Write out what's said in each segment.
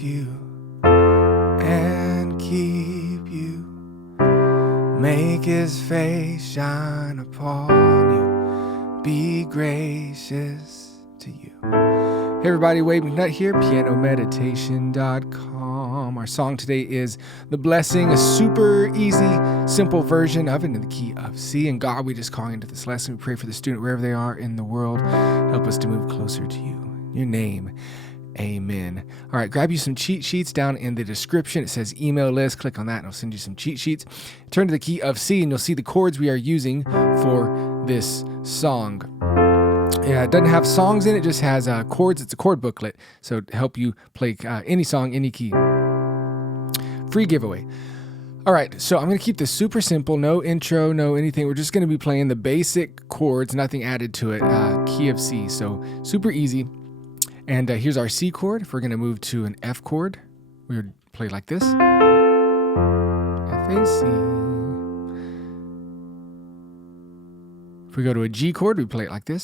you and keep you. Make his face shine upon you. Be gracious to you. Hey everybody, Wade McNutt here, pianomeditation.com. Our song today is The Blessing, a super easy, simple version of it in the key of C. And God, we just call into this lesson. We pray for the student wherever they are in the world. Help us to move closer to you. In your name, amen. All right, grab you some cheat sheets down in the description. It says email list. Click on that and I'll send you some cheat sheets. Turn to the key of C and you'll see the chords we are using for this song. Yeah, it doesn't have songs in it, just has chords. It's a chord booklet, so to help you play any song, any key. Free giveaway. All right, so I'm going to keep this super simple, no intro, no anything. We're just going to be playing the basic chords, nothing added to it, key of C, so super easy. And here's our C chord. If we're going to move to an F chord, we would play like this. F, A, C. If we go to a G chord, we play it like this.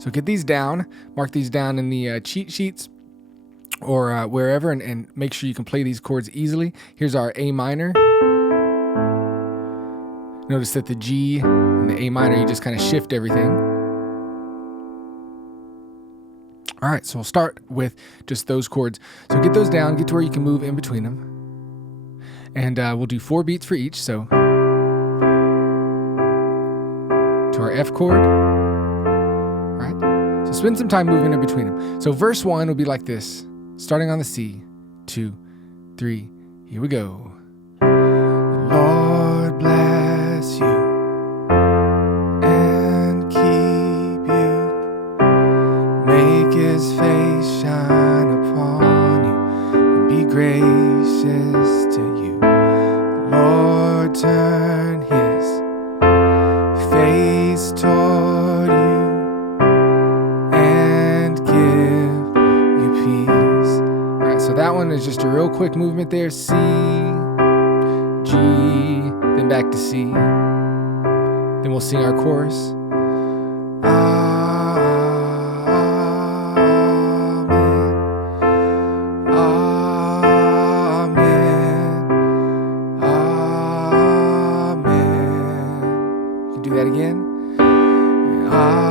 So get these down, mark these down in the cheat sheets or wherever, and make sure you can play these chords easily. Here's our A minor. Notice that the G and the A minor, you just kind of shift everything. All right, so we'll start with just those chords. So get those down, get to where you can move in between them. And we'll do 4 beats for each, so to our F chord. So spend some time moving in between them. So verse 1 will be like this, starting on the C, 2, 3, here we go. The Lord bless you and keep you. Make his face shine upon you and be gracious to you. The Lord turn his face toward you. So that one is just a real quick movement there. C, G, then back to C. Then we'll sing our chorus. Amen. Amen. Amen. You can do that again. Amen.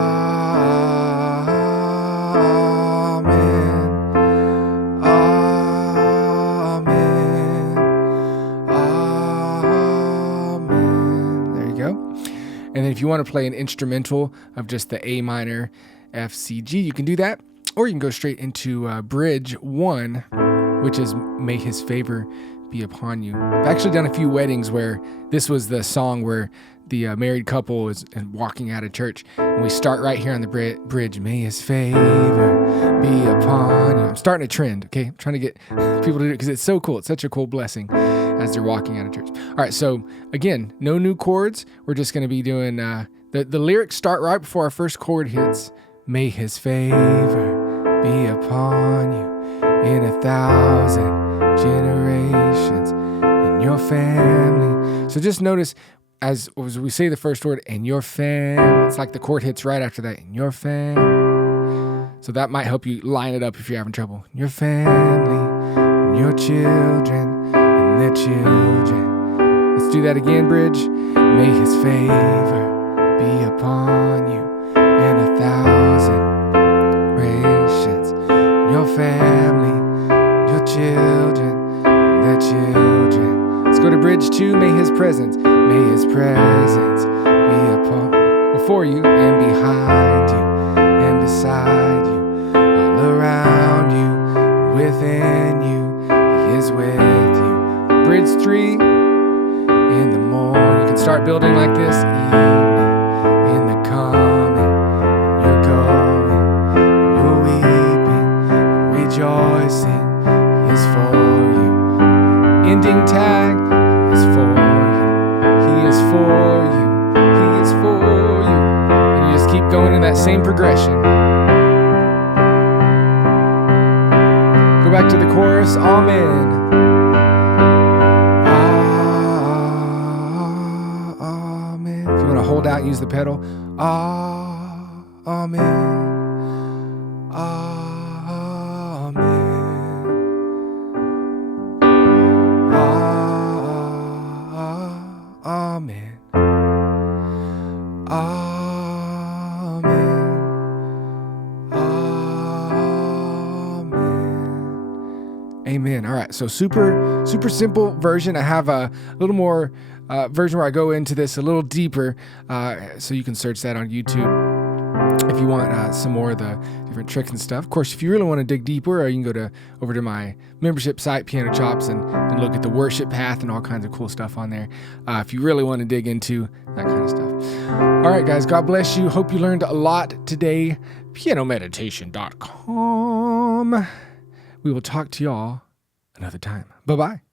And then if you want to play an instrumental of just the A minor, F, C, G, you can do that. Or you can go straight into bridge 1, which is May his favor be upon you. I've actually done a few weddings where this was the song where the married couple is walking out of church. And we start right here on the bridge. May his favor be upon you. I'm starting a trend, okay? I'm trying to get people to do it because it's so cool. It's such a cool blessing as they're walking out of church. All right, so again, no new chords. We're just going to be doing, the lyrics start right before our first chord hits. May his favor be upon you in 1,000 generations in your family. So just notice as we say the first word, in your family, it's like the chord hits right after that, in your family. So that might help you line it up if you're having trouble. In your family, and your children, and their children. Let's do that again, bridge. May his favor be upon you and 1,000 generations. Your family, your children, and their children. Let's go to bridge 2. May his presence be upon, before you and behind you and beside you, all around you, within you. He is with you. Bridge 3. In the morning, you can start building like this. Evening, in the coming, you're going, you're weeping, rejoicing. He is for you. Ending tag is for you. He is for you. He is for you. And you just keep going in that same progression. Go back to the chorus. Amen. Amen. If you want to hold out, use the pedal. Amen. Amen. Amen. Amen. Amen. All right. So super simple version. I have a little more version where I go into this a little deeper. So you can search that on YouTube if you want some more of the different tricks and stuff. Of course, if you really want to dig deeper, you can go over to my membership site, Piano Chops, and look at the worship path and all kinds of cool stuff on there. If you really want to dig into that kind of stuff. All right, guys, God bless you. Hope you learned a lot today. PianoMeditation.com. We will talk to y'all another time. Bye-bye.